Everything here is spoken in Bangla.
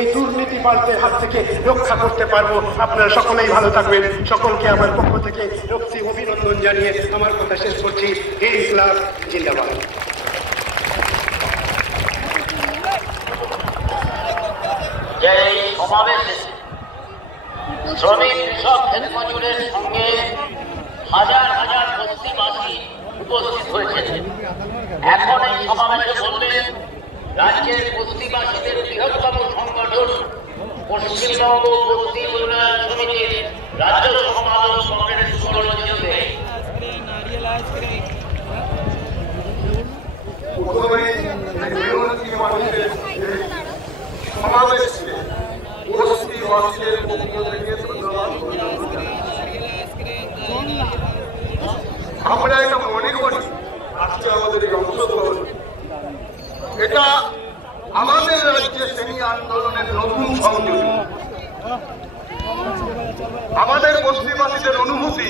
এই দুর্নীতিবাজদের হাত থেকে রক্ষা করতে পারবো। আপনারা সকলেই ভালো থাকবেন। সকলকে আমার পক্ষ থেকে রক্তিম অভিনন্দন জানিয়ে আমার কথা শেষ করছি। ইনকিলাব জিন্দাবাদ। এই সমাবেশে শ্রমিক কৃষক ক্ষেত মজুরের সঙ্গে হাজার হাজার বস্তিবাসী উপস্থিত হয়েছে। এখন এই সমাবেশে বলবেন রাজ্যের বস্তিবাসীদের বৃহত্তম সংগঠন পশ্চিমবঙ্গ বস্তি উন্নয়ন সমিতির রাজ্য সম্পাদক কংগ্রেস সুবর্ণচন্দ্র। সমাবেশকে বস্তিবাসীদের পক্ষ থেকে ধন্যবাদ। আমরা এটা মনে করি আজকে আমাদের এই অংশগ্রহণ এটা আমাদের রাজ্যে শ্রেণী আন্দোলনের নতুন সংযোজন। আমাদের বস্তিবাসীদের অনুভূতি